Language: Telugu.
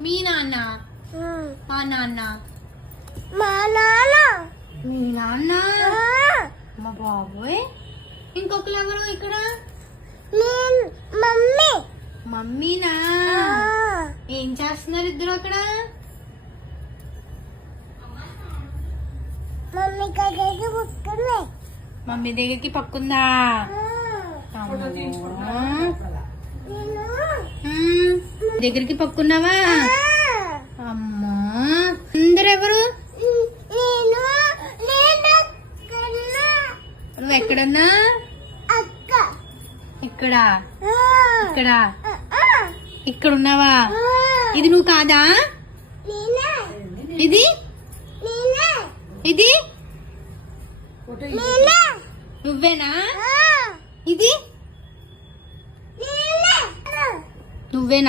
మీ నాన్న మా నాన్న మా నాన్న మీ నాన్న మా బాబోయ్ ఇంకొకరు ఎవరు ఇక్కడ మమ్మీ మమ్మీనా ఏం చేస్తున్నారు ఇద్దరు అక్కడ మమ్మీ దగ్గరికి పక్కనే మమ్మీ దగ్గరికి పక్కుందా దగ్గరికి పక్కున్నావా అమ్మా అందరు ఎవరు నువ్వు ఎక్కడన్నా ఇక్కడ ఇక్కడ ఇక్కడ ఉన్నావా ఇది నువ్వు కాదా ఇది ఇది నువ్వేనా ఇది నువ్వేనా